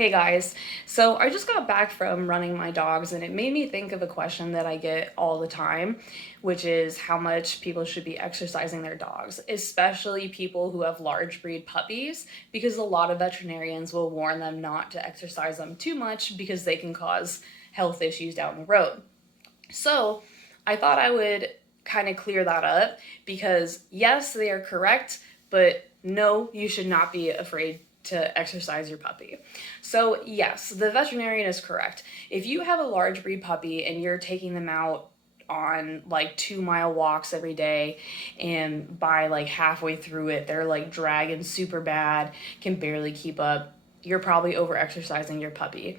Hey guys, so I just got back from running my dogs and it made me think of a question that I get all the time, which is how much people should be exercising their dogs, especially people who have large breed puppies, because a lot of veterinarians will warn them not to exercise them too much because they can cause health issues down the road. So I thought I would kind of clear that up because yes, they are correct, but no, you should not be afraid to exercise your puppy. So yes, the veterinarian is correct. If you have a large breed puppy and you're taking them out on like 2 mile walks every day, and by like halfway through it they're like dragging super bad, can barely keep up, you're probably over exercising your puppy.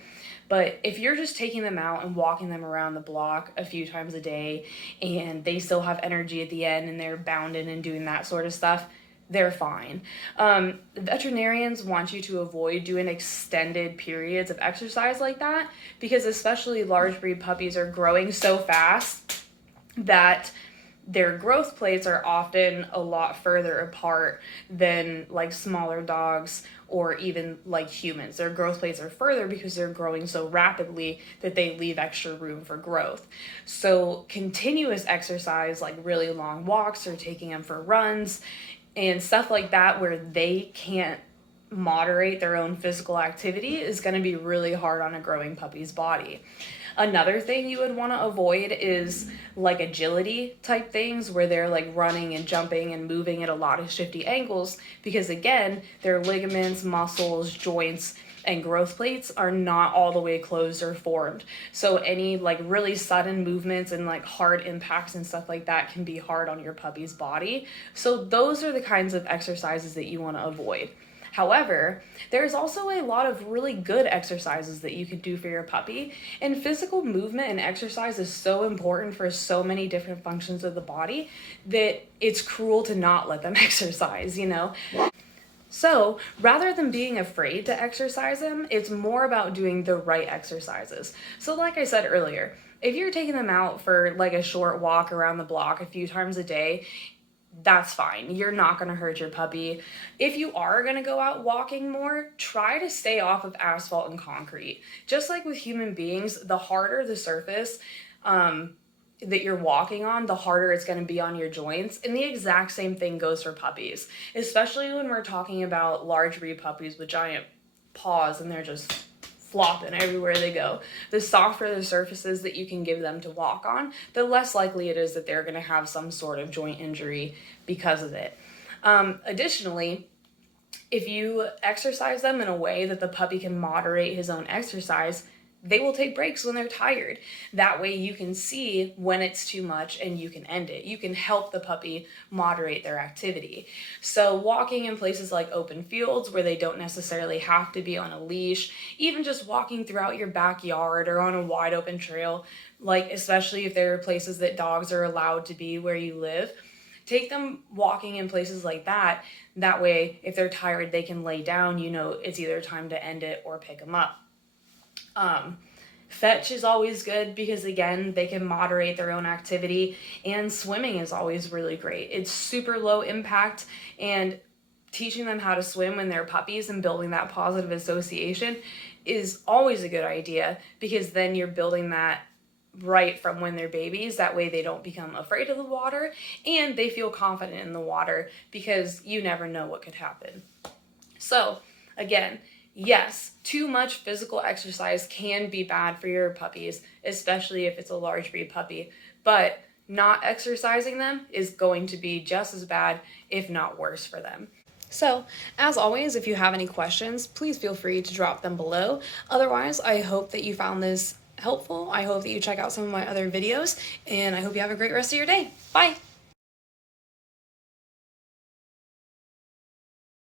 But if you're just taking them out and walking them around the block a few times a day and they still have energy at the end and they're bounding and doing that sort of stuff, they're fine. Veterinarians want you to avoid doing extended periods of exercise like that because especially large breed puppies are growing so fast that their growth plates are often a lot further apart than like smaller dogs or even like humans. Their growth plates are further because they're growing so rapidly that they leave extra room for growth. So continuous exercise, like really long walks or taking them for runs and stuff like that where they can't moderate their own physical activity, is going to be really hard on a growing puppy's body. Another thing you would want to avoid is like agility type things where they're like running and jumping and moving at a lot of shifty angles, because again, their ligaments, muscles, joints, and growth plates are not all the way closed or formed. So any like really sudden movements and like hard impacts and stuff like that can be hard on your puppy's body. So those are the kinds of exercises that you want to avoid. However, there's also a lot of really good exercises that you can do for your puppy, and physical movement and exercise is so important for so many different functions of the body that it's cruel to not let them exercise, you know? So rather than being afraid to exercise them, it's more about doing the right exercises. So like I said earlier, if you're taking them out for like a short walk around the block a few times a day, that's fine. You're not going to hurt your puppy. If you are going to go out walking more, try to stay off of asphalt and concrete. Just like with human beings, the harder the surface that you're walking on, the harder it's going to be on your joints. And the exact same thing goes for puppies, especially when we're talking about large breed puppies with giant paws and they're just flopping everywhere they go. The softer the surfaces that you can give them to walk on, the less likely it is that they're going to have some sort of joint injury because of it. Additionally, if you exercise them in a way that the puppy can moderate his own exercise, they will take breaks when they're tired. That way you can see when it's too much and you can end it. You can help the puppy moderate their activity. So walking in places like open fields where they don't necessarily have to be on a leash, even just walking throughout your backyard or on a wide open trail, like especially if there are places that dogs are allowed to be where you live, take them walking in places like that. That way, if they're tired, they can lay down, you know, it's either time to end it or pick them up. Fetch is always good because again, they can moderate their own activity, and swimming is always really great. It's super low impact, and teaching them how to swim when they're puppies and building that positive association is always a good idea, because then you're building that right from when they're babies. That way they don't become afraid of the water and they feel confident in the water, because you never know what could happen. So again, yes, too much physical exercise can be bad for your puppies, especially if it's a large breed puppy, but not exercising them is going to be just as bad, if not worse, for them. So, as always, if you have any questions, please feel free to drop them below. Otherwise, I hope that you found this helpful. I hope that you check out some of my other videos, and I hope you have a great rest of your day. Bye!